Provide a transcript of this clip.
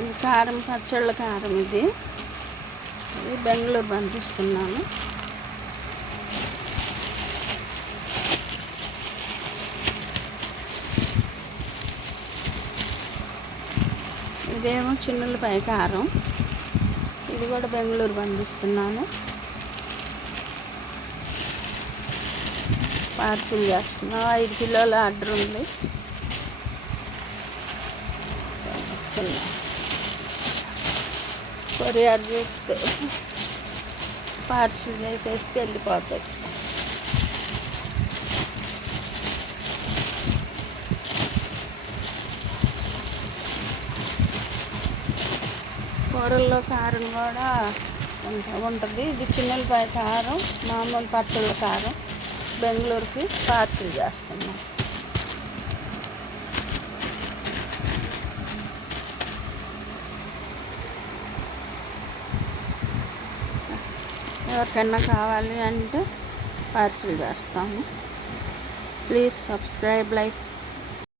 ఇది కారం, పచ్చళ్ళ కారం. ఇది బెంగళూరు పంపిస్తున్నాను. ఇదేమో చిన్నులపై కారం. ఇది కూడా బెంగళూరు పంపిస్తున్నాను. పార్సిల్ చేస్తున్నాం. 5 కిలోల ఆర్డర్ ఉంది. కొరియర్ చేస్తే పార్సిల్ చేసేసి వెళ్ళిపోతాయి. కూరల్లో కారం కూడా ఉంటుంది. ఇది చిన్నులపై కారం, మామూలు పచ్చళ్ళ కారం బెంగళూరుకి పార్సిల్ చేస్తున్నాం. ఎవరికైనా కావాలి అంటే పార్సిల్ చేస్తాము. Please subscribe, like.